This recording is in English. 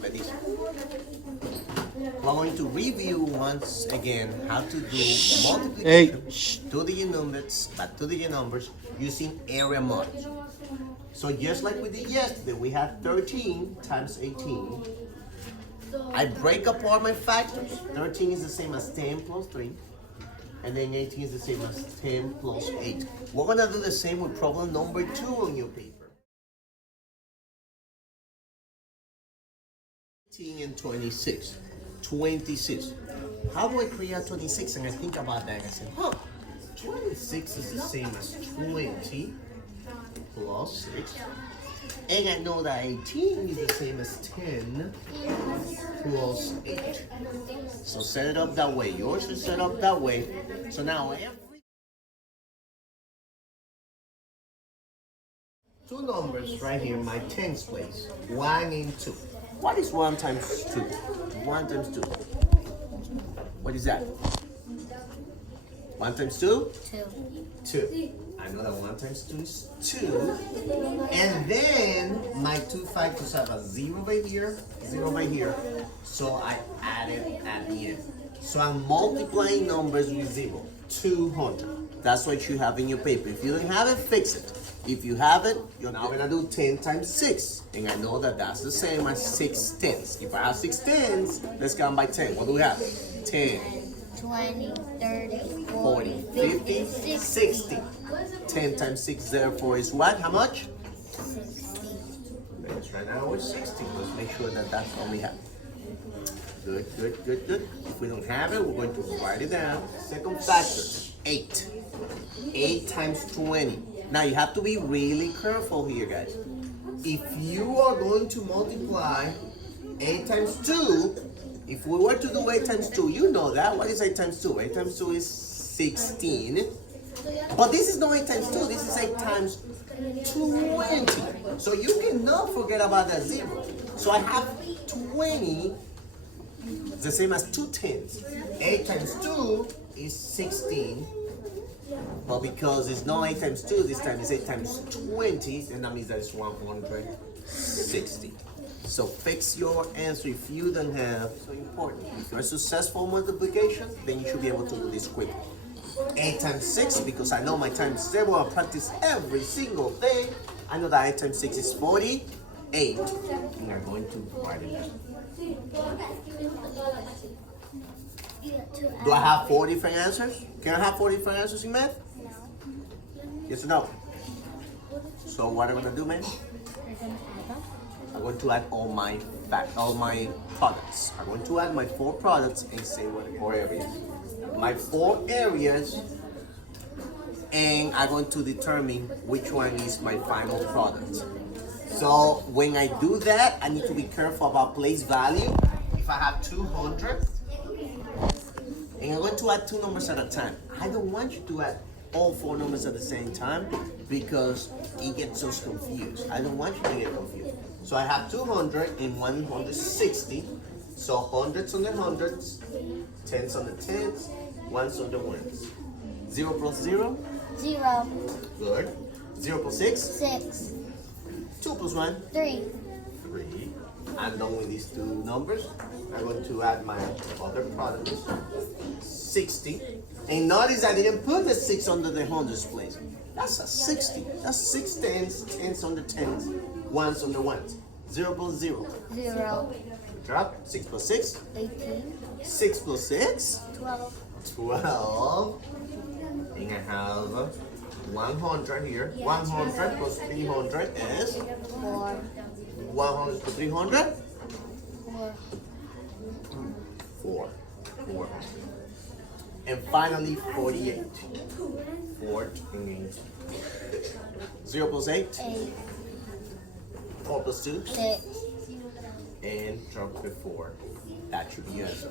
like this. We're going to review once again how to do multiplication, two-digit numbers using area mod. So just like we did yesterday, we had 13 times 18. I break apart my factors. 13 is the same as 10 plus 3. And then 18 is the same as 10 plus 8. We're gonna do the same with problem number 2 on your paper. 18 and 26. 26. How do I create 26? And I think about that and I said, 26 is the same as 20 plus 6. And I know that 18 is the same as 10 plus 8. So set it up that way. Yours is set up that way. So now every two numbers right here in my tens place. 1 and 2. What is 1 times 2? 1 times 2. What is that? 1 times 2? 2. I know that 1 times 2 is 2. And then my two factors have a 0 right here, 0 right here. So I add it at the end. So I'm multiplying numbers with 0. 200. That's what you have in your paper. If you don't have it, fix it. If you have it, you're now gonna do 10 times 6. And I know that that's the same as 6 tens. If I have 6 tens, let's count by 10. What do we have? 10. 20, 30, 40, 50, 60. 10 times 6 therefore is what? How much? 60. Let's right now we're 60. Let's make sure that that's all we have. Good, good, good, good. If we don't have it, we're going to write it down. Second factor, 8. 8 times 20. Now you have to be really careful here, guys. If you are going to multiply 8 times 2, if we were to do 8 times 2, you know that. What is 8 times 2? 8 times 2 is 16. But this is not 8 times 2. This is 8 times 20. So you cannot forget about that 0. So I have 20, the same as 2 tens. 8 times 2 is 16. But because it's not 8 times 2, this time it's 8 times 20, then that means that it's 160. So fix your answer if you don't have. So important. If you're a successful multiplication, then you should be able to do this quickly. 8 times 6, because I know my times table, I practice every single day. I know that 8 times 6 is 48. And I'm going to write it down. Do I have 4 different answers? Can I have 4 different answers in math? No. Yes or no? So what am I gonna do, man? I'm going to add all my products. I'm going to add my 4 products and say what 4 areas. My 4 areas, and I'm going to determine which one is my final product. So when I do that, I need to be careful about place value. If I have 200, and I'm going to add 2 numbers at a time. I don't want you to add all 4 numbers at the same time because it gets us confused. I don't want you to get confused. So I have 200 and 160. So hundreds on the hundreds, tens on the tens, ones on the ones. 0 plus 0? 0. Good. 0 plus 6? 6. 2 plus 1? 3. 3. I'm done with these 2 numbers. I'm going to add my other products. 60. And notice I didn't put the 6 under the hundreds place. That's a 60. That's 6 tens, tens on the tens, ones on the ones. 0 plus 0. 0. Drop. 6 plus 6. 18. 6 plus 6. 12. 12. And I have 100 here. 100 plus 300 is 4. 100 plus 300? 4. 4. And finally 48. 4 and 8. 0 plus 8? 8. 4 plus 2? 6. And drop the 4. That should be your answer.